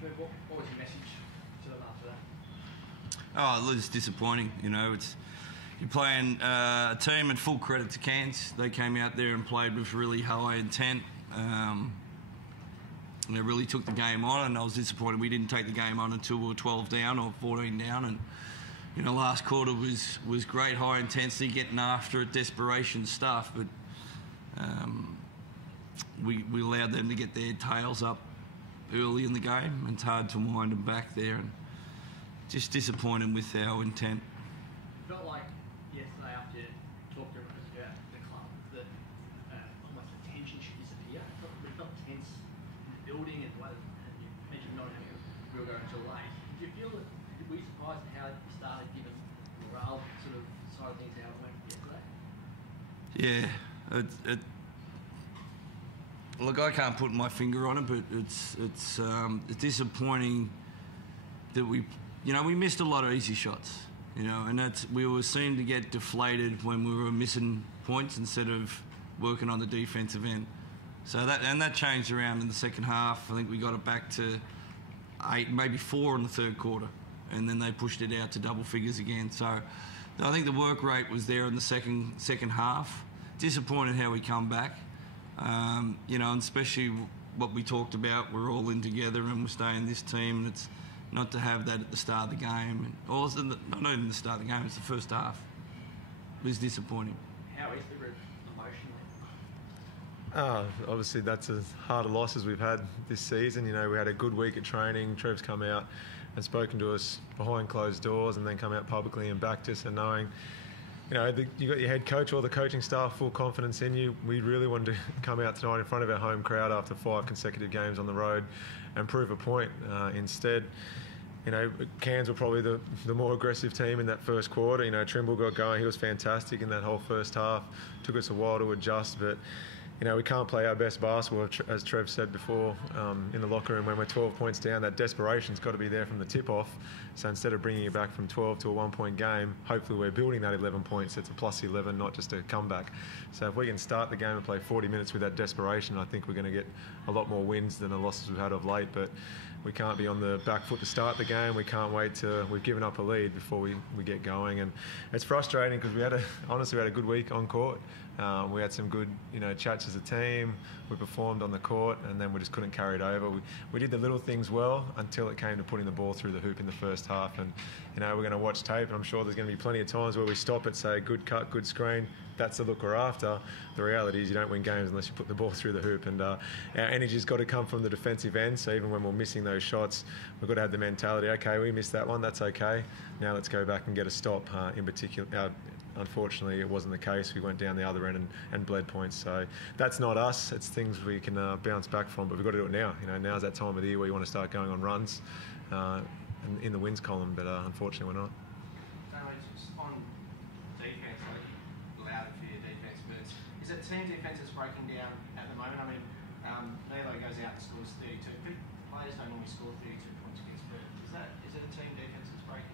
Trev, what was your message to them after that? Oh, it's disappointing. You know, you're playing a team, and full credit to Cairns. They came out there and played with really high intent. And they really took the game on, and I was disappointed we didn't take the game on until we were 12 down or 14 down. And you know, last quarter was great, high intensity, getting after it, desperation stuff. But we allowed them to get their tails up early in the game, and it's hard to wind them back there. And just disappointed with our intent. It felt like yesterday after you talked to everyone about the club that almost the tension should disappear. It felt tense in the building, and you mentioned not having a real go until late. Did you feel that? Were you surprised at how you started, given the morale sort of side of things, how it went yesterday? Yeah, look, I can't put my finger on it, but it's disappointing that we missed a lot of easy shots, you know, and we seemed to get deflated when we were missing points instead of working on the defensive end. So that changed around in the second half. I think we got it back to 8, maybe 4 in the third quarter, and then they pushed it out to double figures again. So I think the work rate was there in the second half. Disappointed how we come back. You know, and especially what we talked about, we're all in together and we're staying this team, and it's not to have that at the start of the game. Or not even the start of the game, it's the first half. It was disappointing. How is the group emotionally? Obviously that's as hard a loss as we've had this season. You know, we had a good week at training. Trev's come out and spoken to us behind closed doors, and then come out publicly and backed us, and knowing, you know, you got your head coach, all the coaching staff, full confidence in you. We really wanted to come out tonight in front of our home crowd after 5 consecutive games on the road and prove a point. Instead, you know, Cairns were probably the more aggressive team in that first quarter. You know, Trimble got going. He was fantastic in that whole first half. Took us a while to adjust, but you know, we can't play our best basketball, as Trev said before, in the locker room when we're 12 points down. That desperation's got to be there from the tip-off. So instead of bringing it back from 12 to a 1-point game, hopefully we're building that 11 points. It's a plus 11, not just a comeback. So if we can start the game and play 40 minutes with that desperation, I think we're going to get a lot more wins than the losses we've had of late. But we can't be on the back foot to start the game. We can't wait till we've given up a lead before we get going. And it's frustrating because we had a good week on court. We had some good, you know, chats as a team. We performed on the court, and then we just couldn't carry it over. We did the little things well until it came to putting the ball through the hoop in the first half. And you know, we're going to watch tape, and I'm sure there's going to be plenty of times where we stop it, say good cut, good screen. That's the look we're after. The reality is you don't win games unless you put the ball through the hoop, and our energy's got to come from the defensive end. So even when we're missing those shots, we've got to have the mentality, okay, we missed that one, that's okay. Now let's go back and get a stop. In particular, unfortunately, it wasn't the case. We went down the other end and bled points. So that's not us. It's things we can bounce back from, but we've got to do it now. You know, now's that time of the year where you want to start going on runs in the wins column, but unfortunately we're not. Just on defence, like you allowed it for your defence, but is it team defence that's breaking down at the moment? I mean, Nilo goes out and scores 32. Players don't normally score 32 points against Perth. Is it a team defence that's breaking?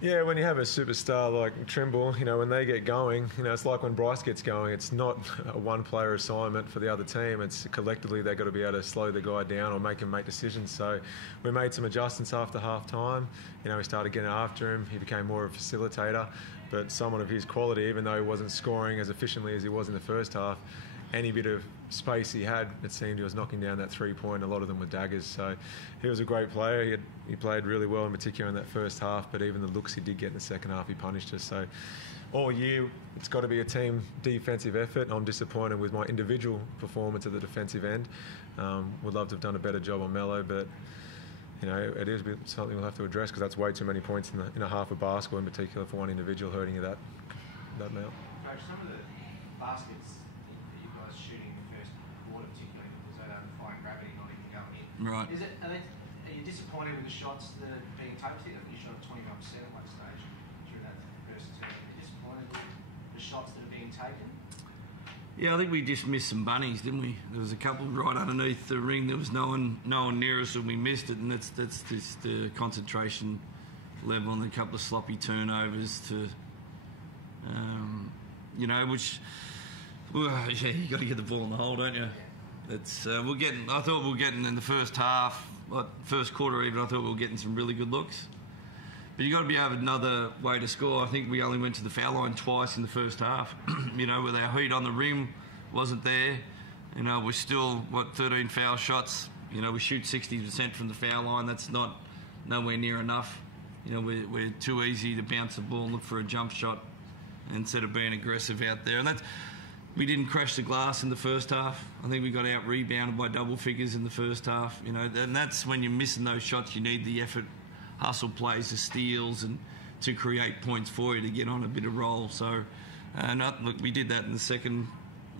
Yeah, when you have a superstar like Trimble, you know, when they get going, you know, it's like when Bryce gets going. It's not a one-player assignment for the other team. It's collectively they've got to be able to slow the guy down or make him make decisions. So we made some adjustments after half-time. You know, we started getting after him. He became more of a facilitator. But someone of his quality, even though he wasn't scoring as efficiently as he was in the first half, any bit of space he had, it seemed he was knocking down that three-point, a lot of them with daggers. So he was a great player. He played really well, in particular in that first half, but even the looks he did get in the second half, he punished us. So all year, it's got to be a team defensive effort. I'm disappointed with my individual performance at the defensive end. Would love to have done a better job on Mello, but you know, it is something we'll have to address because that's way too many points in a half of basketball, in particular for one individual hurting you that amount. Coach, some of the baskets that you guys shooting in the first quarter, particularly because they don't defying gravity, not even going in. Right. Are you disappointed with the shots that are being taken? I think you shot at 21% at one stage during that first two. Are you disappointed with the shots that are being taken? Yeah, I think we just missed some bunnies, didn't we? There was a couple right underneath the ring. There was no one near us, and we missed it. And that's just the concentration level and a couple of sloppy turnovers to, you know, which, yeah, you got to get the ball in the hole, don't you? It's I thought we were getting in the first half. first quarter even, I thought we were getting some really good looks. But you got to be able another way to score. I think we only went to the foul line twice in the first half. With our heat on the rim wasn't there. We're still 13 foul shots. We shoot 60% from the foul line. That's nowhere near enough. We're too easy to bounce the ball and look for a jump shot instead of being aggressive out there. And we didn't crash the glass in the first half. I think we got out rebounded by double figures in the first half. And that's when you're missing those shots. You need the effort, hustle plays, the steals, and to create points for you to get on a bit of roll. So, look, we did that in the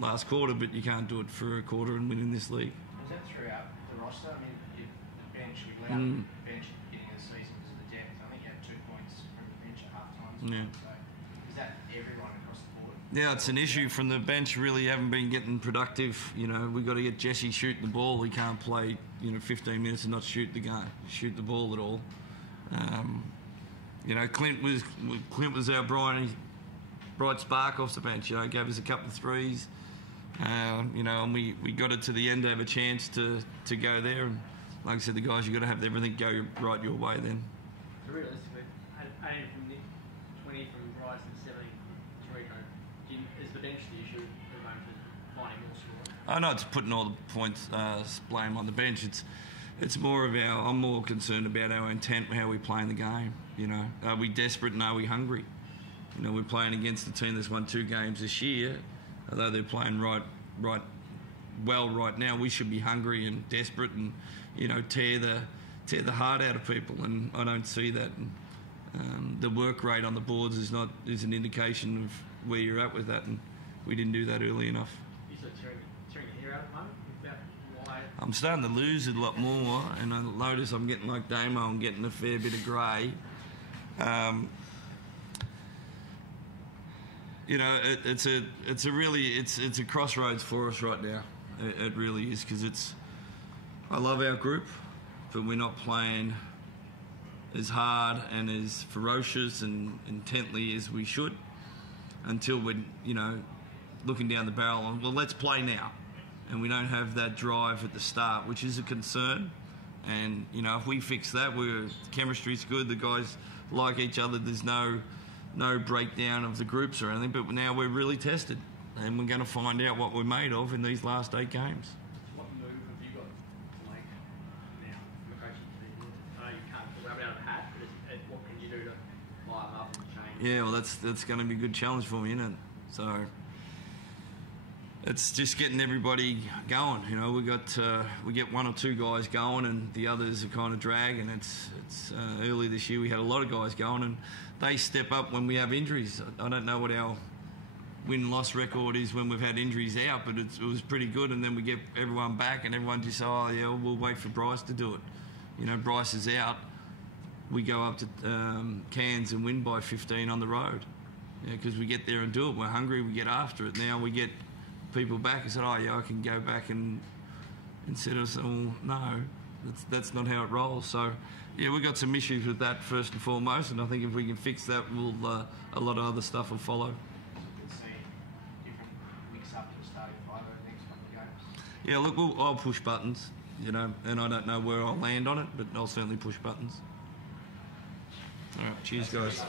last quarter, but you can't do it for a quarter and win in this league. Was that throughout the roster? I mean, the bench, we allowed the bench at the beginning of the season because of the depth. I think you had 2 points from the bench at half time. Yeah. So is that everyone across the board? Yeah, it's an issue from the bench. Really haven't been getting productive. We've got to get Jesse shooting the ball. He can't play 15 minutes and not shoot the ball at all. Clint was our bright spark off the bench. Gave us a couple of threes. And we got it to the end, have a chance to go there. And like I said, the guys, you got to have everything go right your way then. So realistically, 18 from Nick, 20 from Bryce, and 17 from Rico. Is the bench the issue at the moment for finding more score? I know it's putting all the points blame on the bench. It's more of I'm more concerned about our intent, how we play in the game. Are we desperate and are we hungry? We're playing against a team that's won 2 games this year. Although they're playing right now, we should be hungry and desperate and tear the heart out of people. And I don't see that. And, the work rate on the boards is an indication of where you're at with that, and we didn't do that early enough. You sort of tearing your hair out at the moment about why? I'm starting to lose it a lot more, and I notice I'm getting like Damo. I'm getting a fair bit of grey. It's a crossroads for us right now. It really is, because I love our group, but we're not playing as hard and as ferocious and intently as we should until we're looking down the barrel on, well, let's play now, and we don't have that drive at the start, which is a concern. And if we fix that, the chemistry's good, the guys like each other, there's no breakdown of the groups or anything, but now we're really tested, and we're going to find out what we're made of in these last 8 games. What move have you got to make now from a coaching team? I know you can't pull rabbit out of a hat, but what can you do to fire them up and change? Yeah, well, that's going to be a good challenge for me, isn't it? So it's just getting everybody going. We get 1 or 2 guys going, and the others are kind of dragging. It's early this year we had a lot of guys going, and they step up when we have injuries. I don't know what our win-loss record is when we've had injuries out, but it was pretty good. And then we get everyone back, and everyone just we'll wait for Bryce to do it. Bryce is out. We go up to Cairns and win by 15 on the road, because we get there and do it. We're hungry. We get after it. Now we get people back and said, I can go back and instead of saying, well, no, that's not how it rolls. So, we've got some issues with that first and foremost, and I think if we can fix that, a lot of other stuff will follow. We'll see different mix-up to the starting 5 over the next couple of games. Yeah, look, I'll push buttons, and I don't know where I'll land on it, but I'll certainly push buttons. All right, cheers, guys.